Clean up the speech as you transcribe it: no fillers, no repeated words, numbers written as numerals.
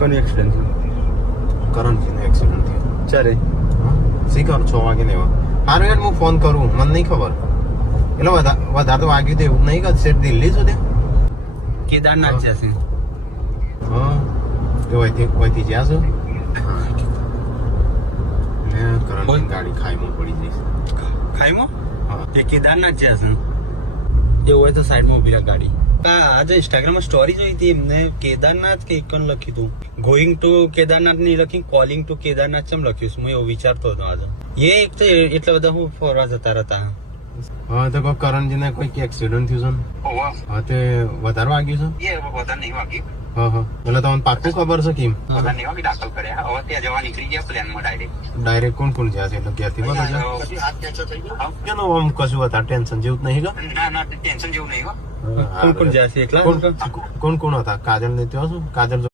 કોનો એક્સિડન્ટ થયો? કરણજીનો એક્સિડન્ટ થયો. ચારે શી ખબર 6 વાગે ને એવા. હારું યાર હું ફોન કરું, મને નહીં ખબર. એટલે વધારે તો વાગ્યું તો એવું નહીં કે સેટ દિલ્હી સુધી કેદારનાથ જશે. હા કે વહીથી જ્યાં છો ને કરણની ગાડી ખાઈમાં પડી જઈશ. ખાઈમાં હા તે કેદારનાથ જશે. એવું હોય તો સાઈડમાં ઉભી રાખ ગાડી. આજે ઇન્સ્ટાગ્રામમાં સ્ટોરી જોઈ હતી એમને કેદારનાથ કે એકન લખ્યું હતું. ગોઈંગ ટુ કેદારનાથ નહીં લખ્યું, કોલિંગ ટુ કેદારનાથ ચમ લખ્યું છે? હું એવું વિચારતો હતો આજે. એ એક તો એટલા બધા હું ફરવા જતા રહેતા. હા તો કોઈ કરણજીને કોઈ એક્સિડન્ટ થયું છે ને? હા તે વધારે વાગ્યું છે? વધારે નહીં વાગ્યું. હા હા એટલે તમને પાક્કું ખબર છે કેમ? વધારે નહીં વાગી દાખલ કર્યા. હવે ત્યાં જવા નીકળી ગયા પ્લેનમાં ડાયરેક્ટ કોણ કોણ જ્યાં છે? એટલે ક્યાંથી બધા ડાયરેક્ટ. કેનું આમ કશું હતા ટેન્શન જેવું જ નહીં કે? ના ટેન્શન જેવું નહીં. કોણ કોણ જશે? એકલા? કોણ કોણ હતા? કાજલ ને ત્યાં શું? કાજલ